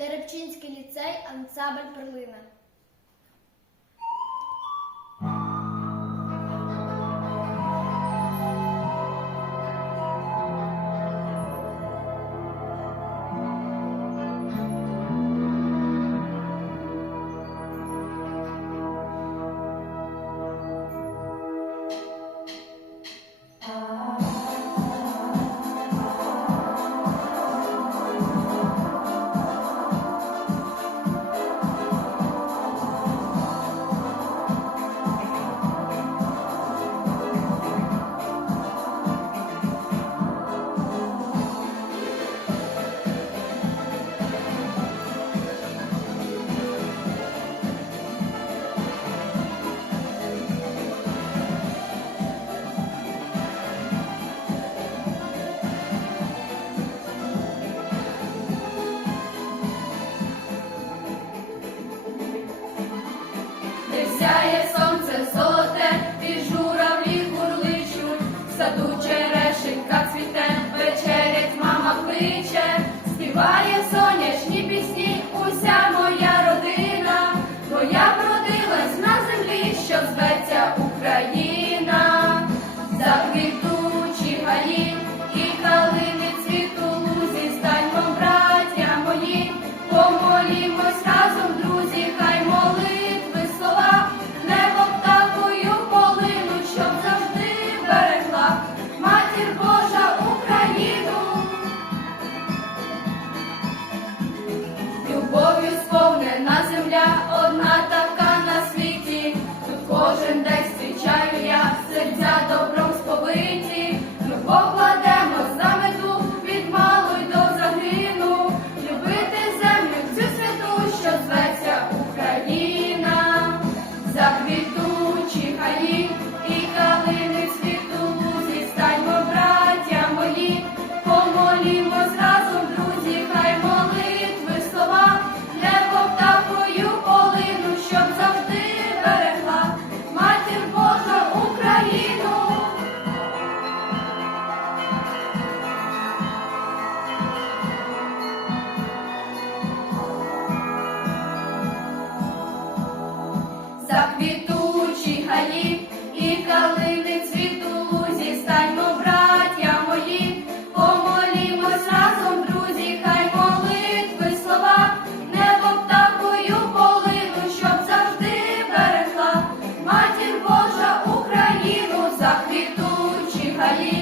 Деребчинський ліцей, ансамбль перлина. Body. 먹고 птахи тучі галіни.